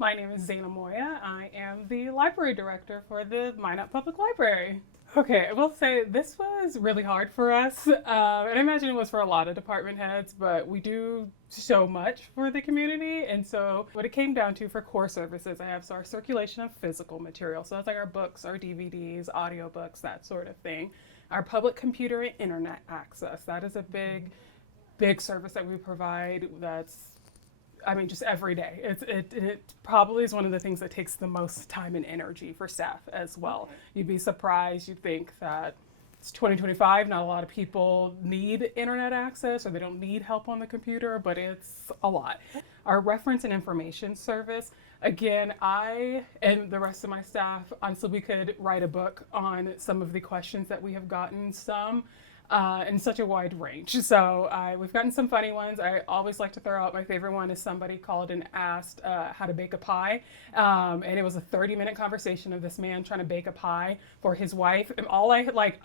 My name is Zhaina Moya. I am the library director for the Minot Public Library. Okay, I will say this was really hard for us, and I imagine it was for a lot of department heads, but we do so much for the community. And so, what it came down to for core services, I have our circulation of physical material. So, that's like our books, our DVDs, audiobooks, that sort of thing. Our public computer and internet access. That is a big service that we provide. Just every day. It probably is one of the things that takes the most time and energy for staff as well. You'd be surprised. You'd think that it's 2025, not a lot of people need internet access or they don't need help on the computer, but it's a lot. Our reference and information service, again, I and the rest of my staff, honestly, we could write a book on some of the questions that we have gotten. Some in such a wide range. So we've gotten some funny ones. I always like to throw out my favorite one is somebody called and asked how to bake a pie. And it was a 30-minute conversation of this man trying to bake a pie for his wife. And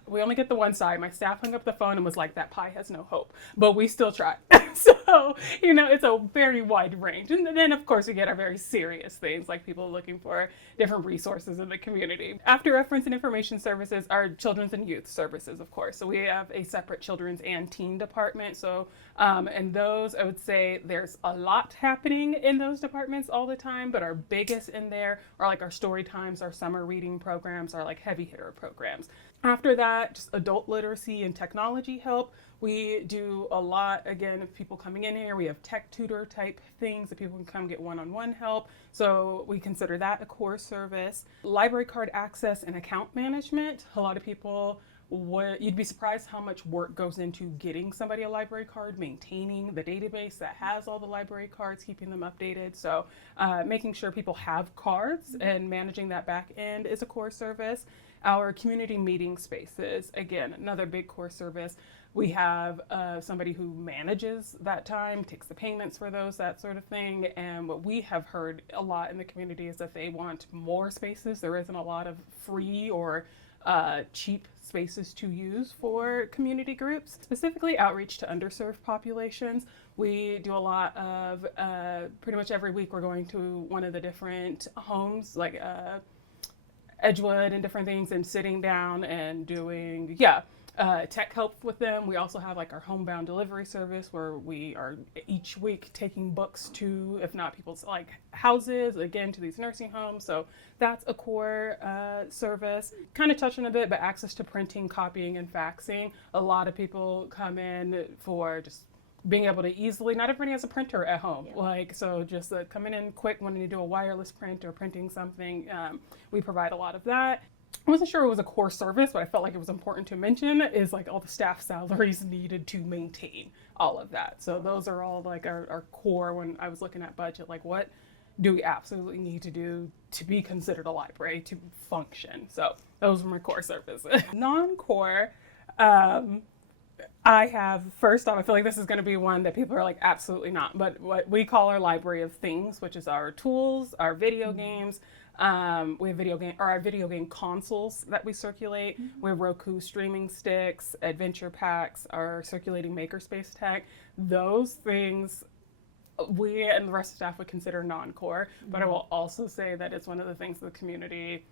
we only get the one side. My staff hung up the phone and was like, that pie has no hope. But we still tried. So, it's a very wide range. And then, of course, we get our very serious things like people looking for different resources in the community. After reference and information services, our children's and youth services, of course. So we have a separate children's and teen department. So, and those, I would say there's a lot happening in those departments all the time, but our biggest in there are like our story times, our summer reading programs, our like heavy hitter programs. After that, just adult literacy and technology help. We do a lot, again, of people coming in here. We have tech tutor type things that people can come get one-on-one help. So we consider that a core service. Library card access and account management. A lot of people you'd be surprised how much work goes into getting somebody a library card, maintaining the database that has all the library cards, keeping them updated. So making sure people have cards and managing that back end is a core service. Our community meeting spaces, again, another big core service. We have somebody who manages that time, takes the payments for those, that sort of thing. And what we have heard a lot in the community is that they want more spaces. There isn't a lot of free or cheap spaces to use for community groups, specifically outreach to underserved populations. We do a lot of, pretty much every week we're going to one of the different homes, like Edgewood and different things, and sitting down and doing, tech help with them. We also have like our homebound delivery service where we are each week taking books to, if not people's like houses, again to these nursing homes. So that's a core service. Kind of touched on a bit, but access to printing, copying, and faxing. A lot of people come in for just being able to easily, not everybody has a printer at home. Yeah. So just coming in quick when you do a wireless print or printing something, we provide a lot of that. I wasn't sure it was a core service, but I felt like it was important to mention is like all the staff salaries needed to maintain all of that. So those are all like our core when I was looking at budget, like what do we absolutely need to do to be considered a library to function? So those were my core services. Non-core, I have, first off, I feel like this is going to be one that people are like, absolutely not. But what we call our library of things, which is our tools, our video games. We have our video game consoles that we circulate. We have Roku streaming sticks, adventure packs, our circulating makerspace tech. Those things we and the rest of staff would consider non-core. But I will also say that it's one of the things the community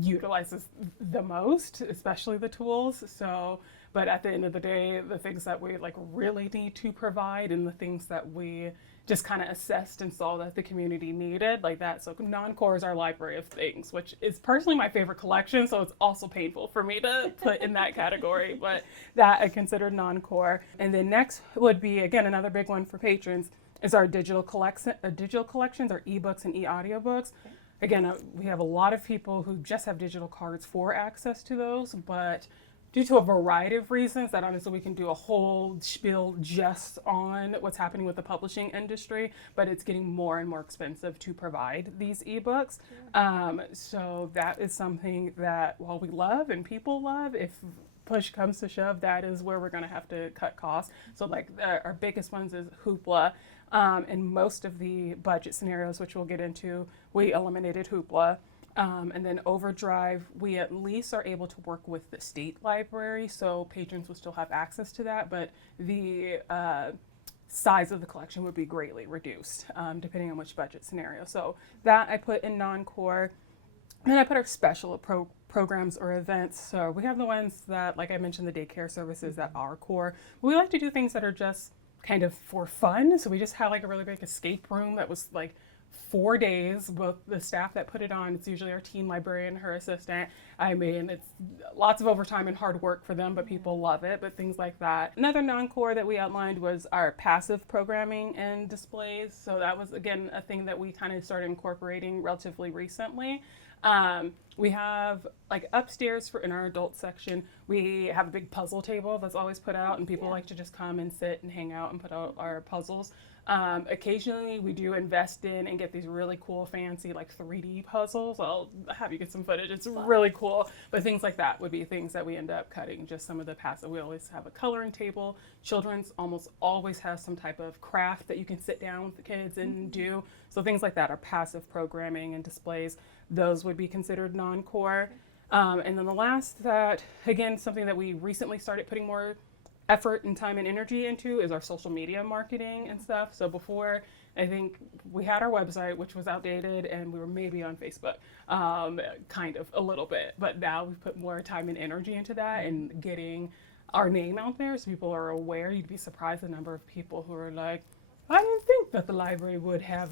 utilizes the most, especially the tools. So, but at the end of the day, the things that we like really need to provide and the things that we just kind of assessed and saw that the community needed, like that. So non-core is our library of things, which is personally my favorite collection. So it's also painful for me to put in that category, but that I consider non-core. And then next would be, again, another big one for patrons is our digital collections, our ebooks and e-audiobooks. Again, we have a lot of people who just have digital cards for access to those, but due to a variety of reasons that honestly we can do a whole spiel just on what's happening with the publishing industry, but it's getting more and more expensive to provide these ebooks. So that is something that while we love and people love, if push comes to shove, that is where we're going to have to cut costs. So like our biggest ones is Hoopla. In most of the budget scenarios, which we'll get into, we eliminated Hoopla. And then Overdrive, we at least are able to work with the state library, so patrons will still have access to that, but the size of the collection would be greatly reduced, depending on which budget scenario. So that I put in non-core. And then I put our special programs or events. So we have the ones that, like I mentioned, the daycare services that are core. We like to do things that are just kind of for fun. So we just had like a really big escape room that was like 4 days with the staff that put it on. It's usually our teen librarian and her assistant. I mean, it's lots of overtime and hard work for them, but people love it, but things like that. Another non-core that we outlined was our passive programming and displays. So that was, again, a thing that we kind of started incorporating relatively recently. We have like upstairs in our adult section, we have a big puzzle table that's always put out, and people like to just come and sit and hang out and put out our puzzles. Occasionally we do invest in and get these really cool fancy like 3D puzzles. I'll have you get some footage. It's really cool. But things like that would be things that we end up cutting, just some of the passive. We always have a coloring table. Children's almost always has some type of craft that you can sit down with the kids and do. So things like that are passive programming and displays. Those would be considered non-core. And then the last that, again, something that we recently started putting more effort and time and energy into is our social media marketing and stuff. So before, I think we had our website, which was outdated, and we were maybe on Facebook, kind of a little bit. But now we've put more time and energy into that and getting our name out there so people are aware. You'd be surprised the number of people who are like, I didn't think that the library would have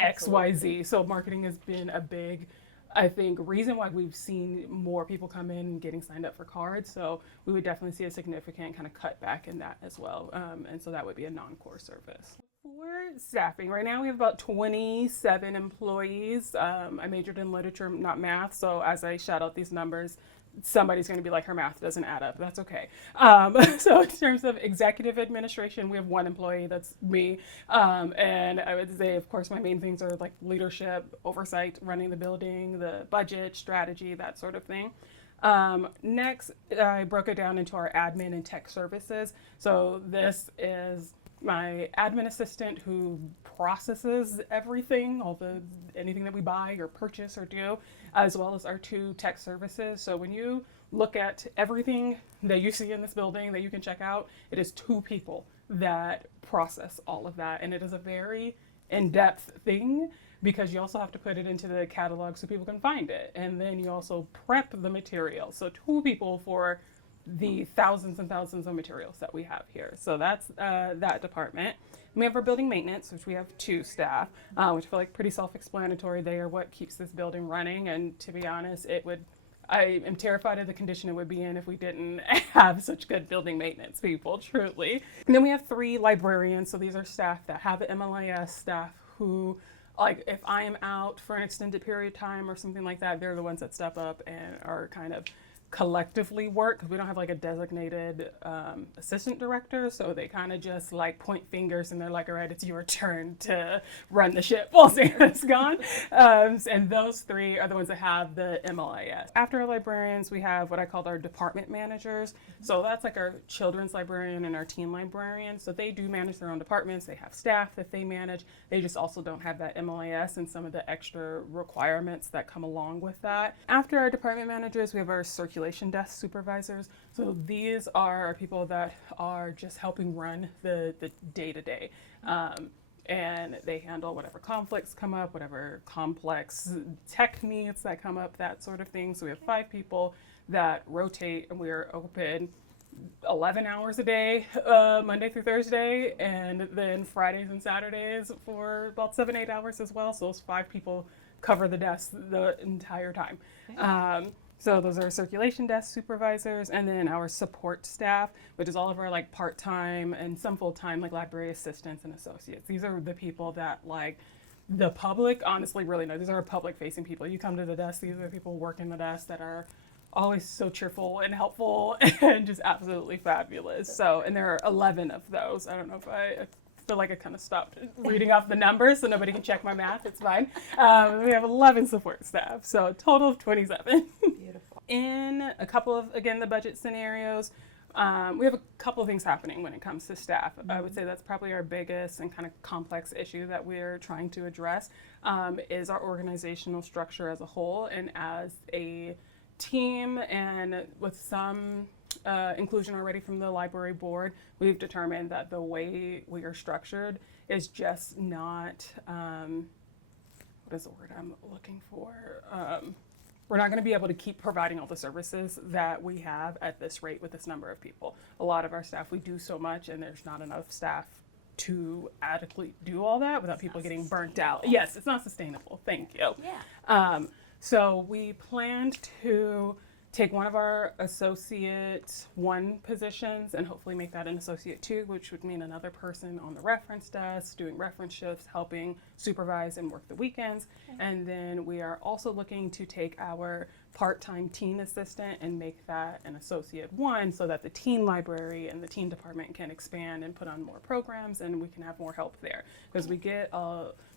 XYZ. So marketing has been a big, I think, reason why we've seen more people come in getting signed up for cards. So we would definitely see a significant kind of cut back in that as well. And so that would be a non-core service. For staffing, right now we have about 27 employees. I majored in literature, not math. So as I shout out these numbers, somebody's going to be like, her math doesn't add up. That's okay. So in terms of executive administration, we have one employee, that's me. And I would say, of course, my main things are like leadership, oversight, running the building, the budget, strategy, that sort of thing. Next, I broke it down into our admin and tech services. So this is my admin assistant who processes everything, anything that we buy or purchase or do, as well as our 2 tech services. So when you look at everything that you see in this building that you can check out, it is 2 people that process all of that. And it is a very in-depth thing because you also have to put it into the catalog so people can find it. And then you also prep the material. So 2 people for the thousands and thousands of materials that we have here. So that's that department. We have our building maintenance, which we have 2 staff, which I feel like pretty self-explanatory. They are what keeps this building running. And to be honest, I am terrified of the condition it would be in if we didn't have such good building maintenance people, truly. And then we have 3 librarians. So these are staff that have an MLIS, staff who, like, if I am out for an extended period of time or something like that, they're the ones that step up and are kind of collectively work, because we don't have like a designated assistant director, so they kind of just like point fingers and they're like, all right, it's your turn to run the ship while Santa's gone. And those 3 are the ones that have the MLIS. After our librarians, we have what I call our department managers. So that's like our children's librarian and our teen librarian. So they do manage their own departments. They have staff that they manage. They just also don't have that MLIS and some of the extra requirements that come along with that. After our department managers, we have our circulation desk supervisors. So these are people that are just helping run the day-to-day. And they handle whatever conflicts come up, whatever complex tech needs that come up, that sort of thing. So we have 5 people that rotate, and we are open 11 hours a day, Monday through Thursday, and then Fridays and Saturdays for about 7-8 hours as well. So those 5 people cover the desk the entire time. So those are circulation desk supervisors, and then our support staff, which is all of our like part-time and some full-time like library assistants and associates. These are the people that like the public honestly really know. These are public-facing people. You come to the desk, these are the people working the desk that are always so cheerful and helpful and just absolutely fabulous. So, and there are 11 of those. I don't know if I feel like I kind of stopped reading off the numbers so nobody can check my math. It's fine. We have 11 support staff, so a total of 27. Beautiful. In a couple of, again, the budget scenarios, we have a couple of things happening when it comes to staff. I would say that's probably our biggest and kind of complex issue that we're trying to address, is our organizational structure as a whole and as a team, and with some inclusion already from the library board. We've determined that the way we are structured is just not, what is the word I'm looking for? We're not going to be able to keep providing all the services that we have at this rate with this number of people. A lot of our staff, we do so much, and there's not enough staff to adequately do all that without people getting burnt out. Yes, it's not sustainable. Thank you. Yeah. So we planned to take one of our associate 1 positions and hopefully make that an associate 2, which would mean another person on the reference desk doing reference shifts, helping supervise and work the weekends. Okay. And then we are also looking to take our part-time teen assistant and make that an associate 1 so that the teen library and the teen department can expand and put on more programs and we can have more help there. Because we get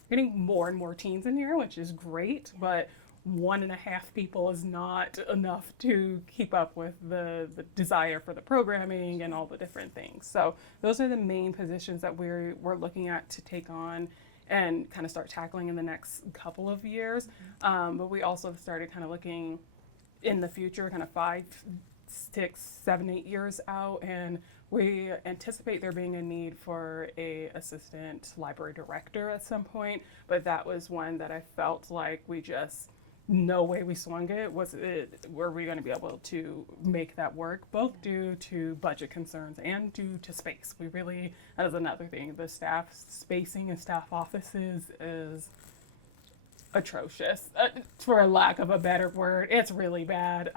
getting more and more teens in here, which is great, but 1.5 people is not enough to keep up with the desire for the programming and all the different things. So those are the main positions that we're looking at to take on and kind of start tackling in the next couple of years. But we also have started kind of looking in the future, kind of 5, 6, 7, 8 years out, and we anticipate there being a need for a assistant library director at some point. But that was one that I felt like we just, no way we swung it. Were we going to be able to make that work, both due to budget concerns and due to space? We really, that is another thing, the staff spacing in staff offices is atrocious, for a lack of a better word. It's really bad.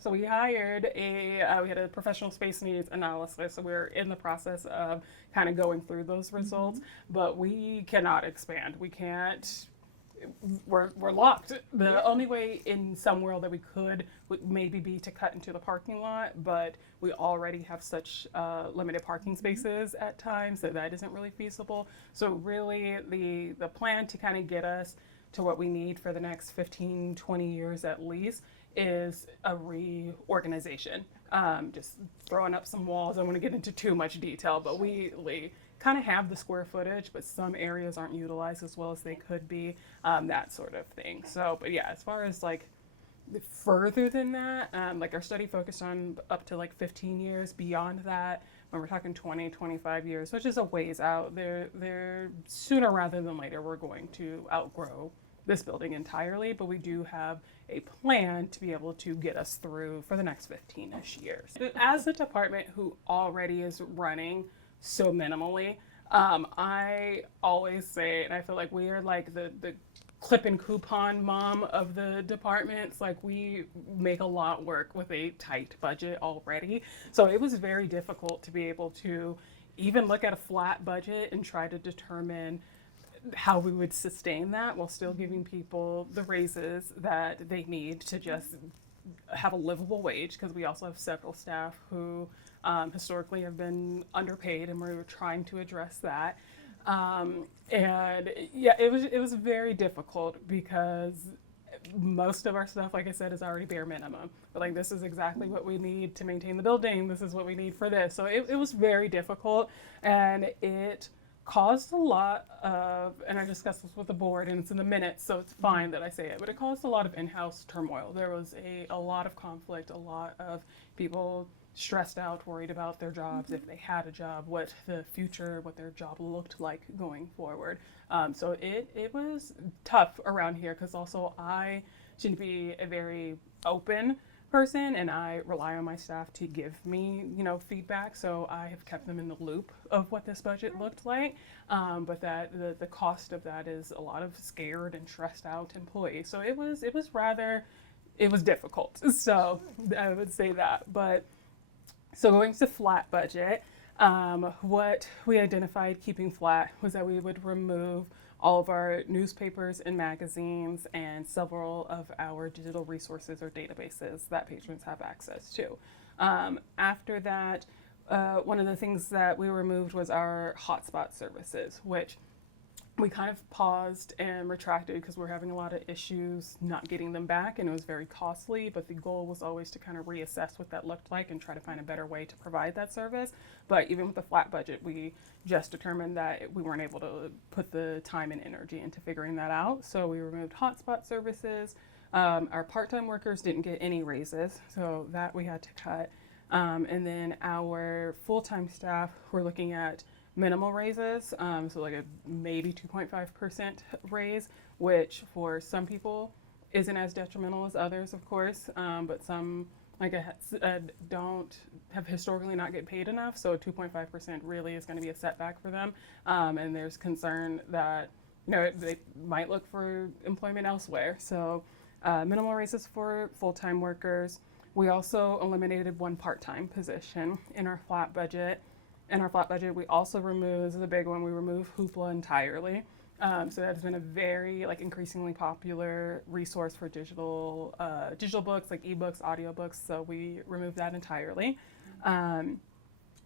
So we hired we had a professional space needs analysis, so we're in the process of kind of going through those results, but we cannot expand. We can't, we're locked. The only way in some world that we could would maybe be to cut into the parking lot, but we already have such limited parking spaces at times that isn't really feasible. So really the plan to kind of get us to what we need for the next 15, 20 years at least is a reorganization. Just throwing up some walls. I don't want to get into too much detail, but we kind of have the square footage, but some areas aren't utilized as well as they could be, that sort of thing. So, but yeah, as far as like further than that, like our study focused on up to like 15 years. Beyond that, when we're talking 20, 25 years, which is a ways out, they're sooner rather than later, we're going to outgrow this building entirely, but we do have a plan to be able to get us through for the next 15-ish years. As a department who already is running so minimally, I always say, and I feel like we are like the clip and coupon mom of the departments. Like we make a lot work with a tight budget already. So it was very difficult to be able to even look at a flat budget and try to determine how we would sustain that while still giving people the raises that they need to just have a livable wage, because we also have several staff who historically have been underpaid, and we're trying to address that. And yeah, it was very difficult because most of our stuff, like I said, is already bare minimum. But like, this is exactly what we need to maintain the building. This is what we need for this. So it was very difficult, and it caused a lot of, and I discussed this with the board, and it's in the minutes, so it's fine that I say it, but it caused a lot of in-house turmoil. There was a lot of conflict, a lot of people stressed out, worried about their jobs, if they had a job, what the future, what their job looked like going forward. So it was tough around here, because also I should be a very open person, and I rely on my staff to give me, feedback. So I have kept them in the loop of what this budget looked like. But that the cost of that is a lot of scared and stressed out employees. So it was difficult. So I would say that. But so going to flat budget, what we identified keeping flat was that we would remove all of our newspapers and magazines and several of our digital resources or databases that patrons have access to. After that, one of the things that we removed was our hotspot services, which we kind of paused and retracted because we're having a lot of issues not getting them back, and it was very costly, but the goal was always to kind of reassess what that looked like and try to find a better way to provide that service. But even with the flat budget, we just determined that we weren't able to put the time and energy into figuring that out. So we removed hotspot services. Our part-time workers didn't get any raises, so that we had to cut. And then our full-time staff, we're looking at minimal raises, so like a maybe 2.5% raise, which for some people isn't as detrimental as others, of course, but some, like I said, don't have historically not get paid enough, so 2.5% really is going to be a setback for them, and there's concern that they might look for employment elsewhere. So minimal raises for full-time workers. We also eliminated one part-time position in our flat budget. In our flat budget, we also removed, this is a big one, we removed Hoopla entirely. So that has been a very increasingly popular resource for digital books, like ebooks, audiobooks. So we removed that entirely.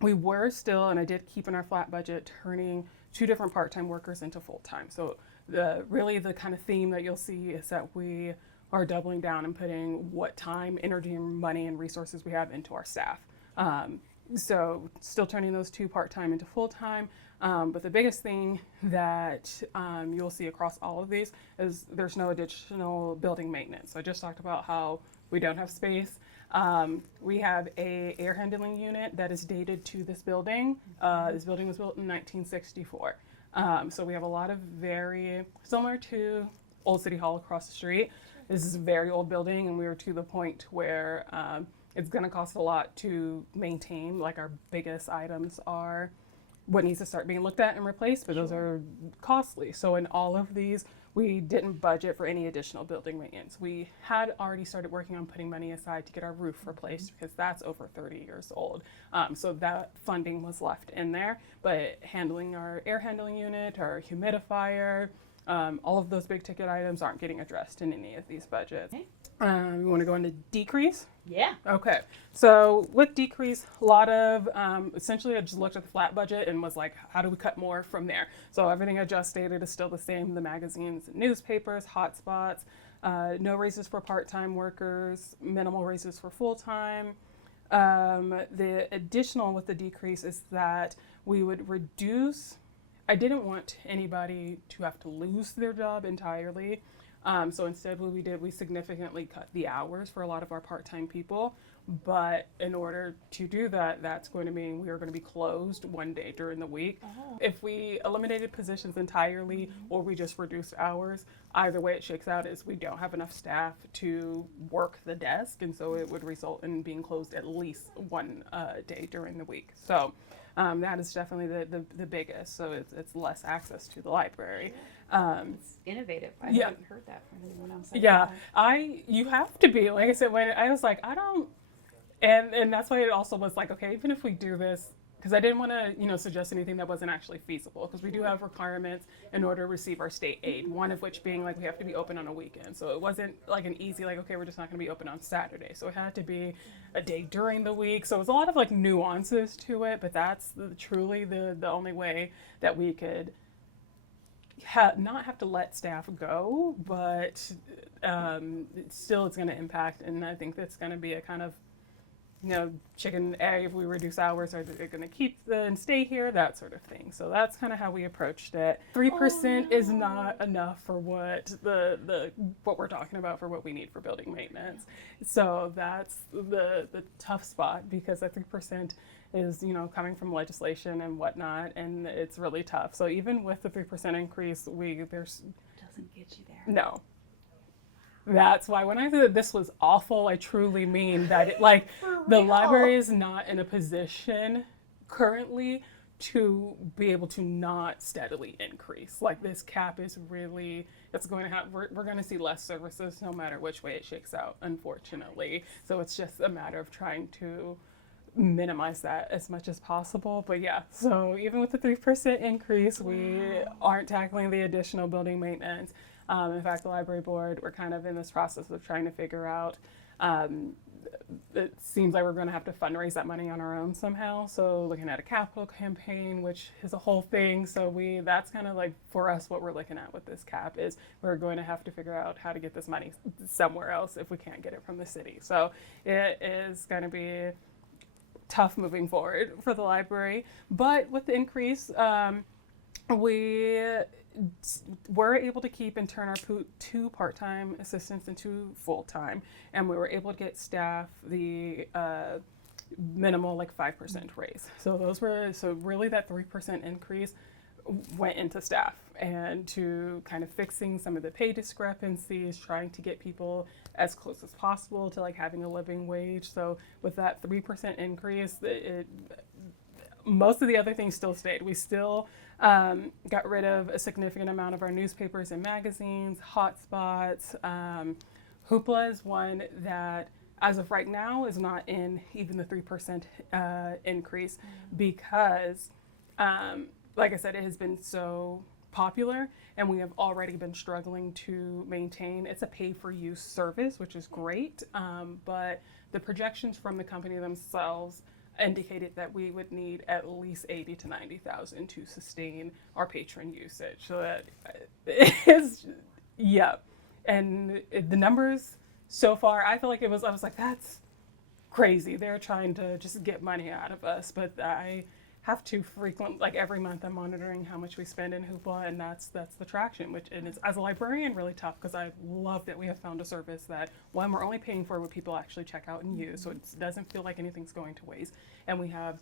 We were still, and I did keep in our flat budget, turning 2 different part-time workers into full-time. So really the kind of theme that you'll see is that we are doubling down and putting what time, energy, and money and resources we have into our staff. So still turning those 2 part-time into full-time. But the biggest thing that you'll see across all of these is there's no additional building maintenance. So I just talked about how we don't have space. We have a air handling unit that is dated to this building. This building was built in 1964. So we have a lot of very similar to Old City Hall across the street. This is a very old building, and we were to the point where it's going to cost a lot to maintain. Like our biggest items are what needs to start being looked at and replaced, but those are costly. So in all of these, we didn't budget for any additional building maintenance. We had already started working on putting money aside to get our roof replaced because that's over 30 years old. So that funding was left in there, but handling our air handling unit, our humidifier, all of those big ticket items aren't getting addressed in any of these budgets. Okay. You want to go into decrease? Yeah. Okay. So with decrease, a lot of, essentially I just looked at the flat budget and was like, how do we cut more from there? So everything I just stated is still the same. The magazines, newspapers, hotspots, no raises for part-time workers, minimal raises for full-time. The additional with the decrease is that we would reduce, I didn't want anybody to have to lose their job entirely. So instead what we did, we significantly cut the hours for a lot of our part-time people. But in order to do that, that's going to mean we are going to be closed one day during the week. Oh. If we eliminated positions entirely or we just reduced hours, either way it shakes out is we don't have enough staff to work the desk. And so it would result in being closed at least one day during the week. So that is definitely the biggest. So it's less access to the library. It's innovative. I haven't heard that from anyone else. Yeah, you have to be. Like I said, when I was like, I don't, and that's why it also was like, okay, even if we do this, because I didn't want to, suggest anything that wasn't actually feasible, because we do have requirements in order to receive our state aid, one of which being like we have to be open on a weekend. So it wasn't like an easy, like, okay, we're just not going to be open on Saturday. So it had to be a day during the week. So it was a lot of nuances to it, but that's truly the only way that we could not have to let staff go, but still it's going to impact, and I think that's going to be a kind of chicken egg. If we reduce hours, are they going to keep and stay here, that sort of thing. So that's kind of how we approached it. 3% is not enough for what what we're talking about for what we need for building maintenance. So that's the tough spot, because that 3% is coming from legislation and whatnot, and it's really tough. So even with the 3% increase, there's doesn't get you there. No. That's why when I said this was awful, I truly mean that the library is not in a position currently to be able to not steadily increase. This cap is really, it's going to have, we're going to see less services no matter which way it shakes out, unfortunately. So it's just a matter of trying to minimize that as much as possible. But yeah, so even with the 3% increase, we aren't tackling the additional building maintenance. In fact, the library board, we're kind of in this process of trying to figure out, it seems like we're going to have to fundraise that money on our own somehow. So looking at a capital campaign, which is a whole thing. So that's kind of for us, what we're looking at with this cap is we're going to have to figure out how to get this money somewhere else if we can't get it from the city. So it is going to be tough moving forward for the library. But with the increase, we were able to keep and turn our 2 part-time assistants into full-time, and we were able to get staff the minimal like 5% raise. So really that 3% increase went into staff and to kind of fixing some of the pay discrepancies, trying to get people as close as possible to like having a living wage. So with that 3% increase, most of the other things still stayed. We still got rid of a significant amount of our newspapers and magazines, hotspots. Hoopla is one that, as of right now, is not in even the 3% increase because, like I said, it has been so popular and we have already been struggling to maintain. It's a pay-for-use service, which is great, but the projections from the company themselves indicated that we would need at least 80 to 90,000 to sustain our patron usage. So that is, yeah. And the numbers so far, I feel like I was like, that's crazy. They're trying to just get money out of us. But I have to like every month I'm monitoring how much we spend in Hoopla, and that's the traction, which and it's, as a librarian, really tough because I love that we have found a service that, one, we're only paying for what people actually check out and use, so it doesn't feel like anything's going to waste. And we have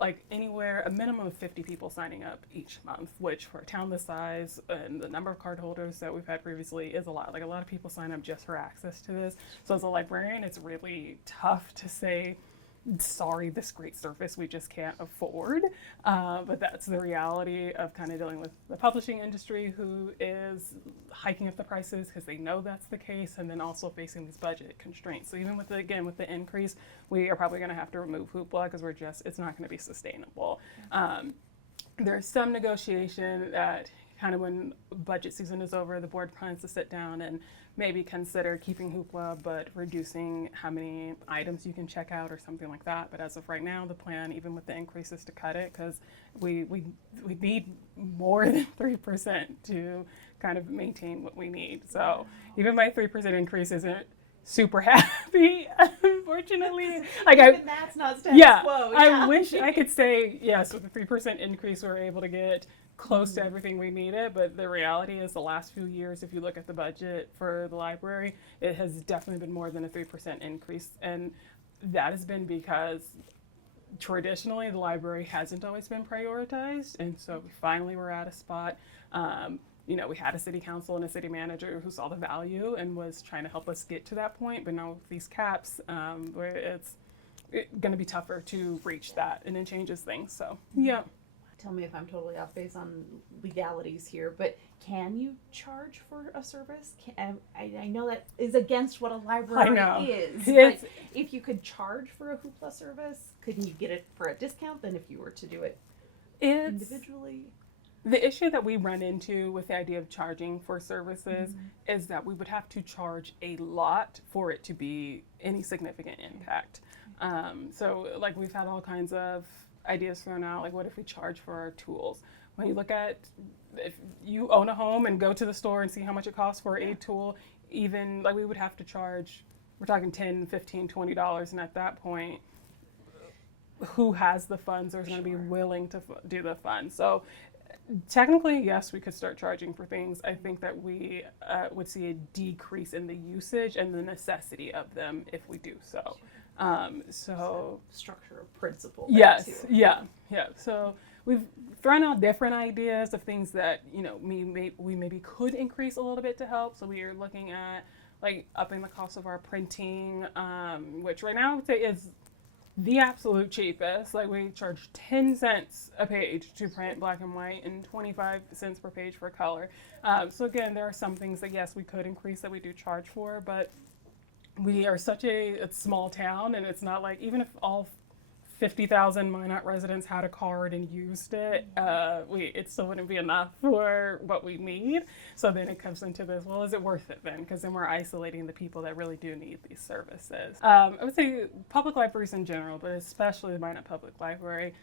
like anywhere, a minimum of 50 people signing up each month, which for a town this size and the number of card holders that we've had previously is a lot. Like a lot of people sign up just for access to this. So as a librarian, it's really tough to say, sorry, this great service we just can't afford. But that's the reality of kind of dealing with the publishing industry, who is hiking up the prices because they know that's the case, and then also facing these budget constraints. So even with the increase, we are probably going to have to remove Hoopla because it's not going to be sustainable. There's some negotiation that kind of when budget season is over, the board plans to sit down and maybe consider keeping Hoopla but reducing how many items you can check out or something like that. But as of right now, the plan, even with the increases, to cut it because we need more than 3% to kind of maintain what we need. So even my 3% increase isn't super happy, unfortunately. Like even that's not status quo. I wish I could say yes, with a 3% increase we were able to get close to everything we needed, but the reality is the last few years, if you look at the budget for the library, it has definitely been more than a 3% increase, and that has been because traditionally the library hasn't always been prioritized, and so finally we're at a spot. We had a city council and a city manager who saw the value and was trying to help us get to that point, but now with these caps, where it's going to be tougher to reach that, and it changes things. So yeah. Tell me if I'm totally off base on legalities here, but can you charge for a service? I know that is against what a library is, but if you could charge for a Hoopla service, couldn't you get it for a discount than if you were to do it individually? The issue that we run into with the idea of charging for services is that we would have to charge a lot for it to be any significant impact. So like we've had all kinds of ideas thrown out, like what if we charge for our tools? When you look at, if you own a home and go to the store and see how much it costs for a tool, even like we would have to charge, we're talking $10, $15, $20, and at that point, who has the funds or is going to be willing to do the funds? So technically, yes, we could start charging for things. I think that we would see a decrease in the usage and the necessity of them if we do so. So structure of principle. Yes, yeah. So we've thrown out different ideas of things that we maybe could increase a little bit to help. So we are looking at like upping the cost of our printing, which right now I would say is the absolute cheapest. Like we charge 10 cents a page to print black and white and 25 cents per page for color. So again, there are some things that yes, we could increase that we do charge for, but we are such a small town, and it's not like, even if all 50,000 Minot residents had a card and used it, it still wouldn't be enough for what we need. So then it comes into this, well, is it worth it then? Because then we're isolating the people that really do need these services. I would say public libraries in general, but especially the Minot Public Library,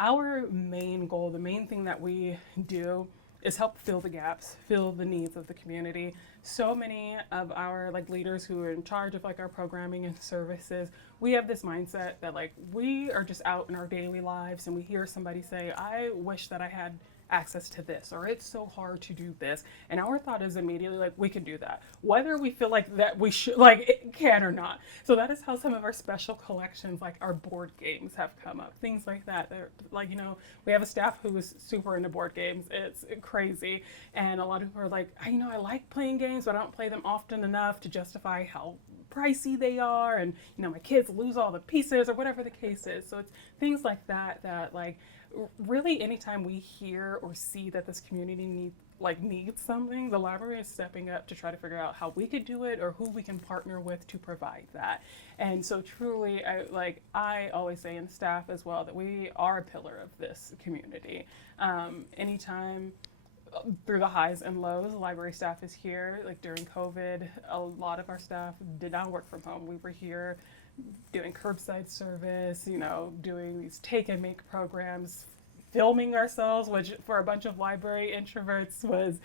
our main goal, the main thing that we do is help fill the gaps, fill the needs of the community. So many of our leaders who are in charge of our programming and services, we have this mindset that we are just out in our daily lives and we hear somebody say, I wish that I had access to this, or it's so hard to do this. And our thought is immediately like, we can do that, whether we feel like that we should, like, it can or not. So that is how some of our special collections, like our board games, have come up. Things like that. They're like, we have a staff who is super into board games. It's crazy. And a lot of people are like, I like playing games, but I don't play them often enough to justify how pricey they are, and my kids lose all the pieces or whatever the case is. So it's things like that like really anytime we hear or see that this community needs something, the library is stepping up to try to figure out how we could do it or who we can partner with to provide that. And so truly, I always say in staff as well that we are a pillar of this community. Anytime through the highs and lows, the library staff is here. Like during COVID, a lot of our staff did not work from home. We were here doing curbside service, doing these take and make programs, filming ourselves, which for a bunch of library introverts was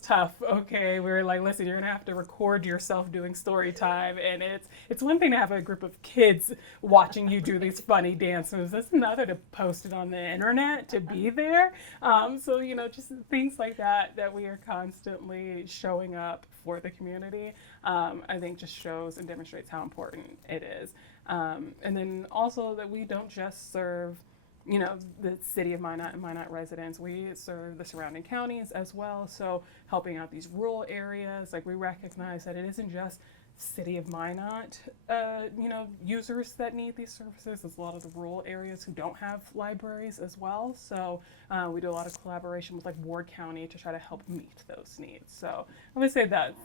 tough. Okay, we were like, listen, you're gonna have to record yourself doing story time, and it's one thing to have a group of kids watching you do these funny dance moves. It's another to post it on the internet, to be there. So just things like that we are constantly showing up for the community. I think just shows and demonstrates how important it is. And then also that we don't just serve the city of Minot and Minot residents. We serve the surrounding counties as well. So helping out these rural areas, like we recognize that it isn't just city of Minot, users that need these services. There's a lot of the rural areas who don't have libraries as well. So we do a lot of collaboration with like Ward County to try to help meet those needs. So I would say that's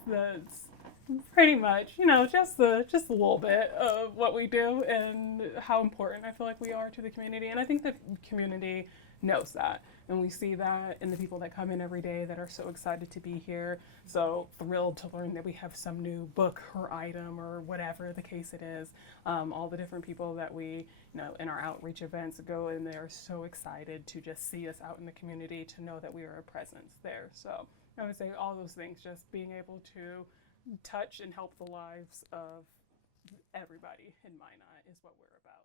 pretty much, just a little bit of what we do and how important I feel like we are to the community. And I think the community knows that. And we see that in the people that come in every day that are so excited to be here, so thrilled to learn that we have some new book or item or whatever the case it is. All the different people that we, in our outreach events go in there so excited to just see us out in the community, to know that we are a presence there. So I would say all those things, just being able to touch and help the lives of everybody in Minot is what we're about.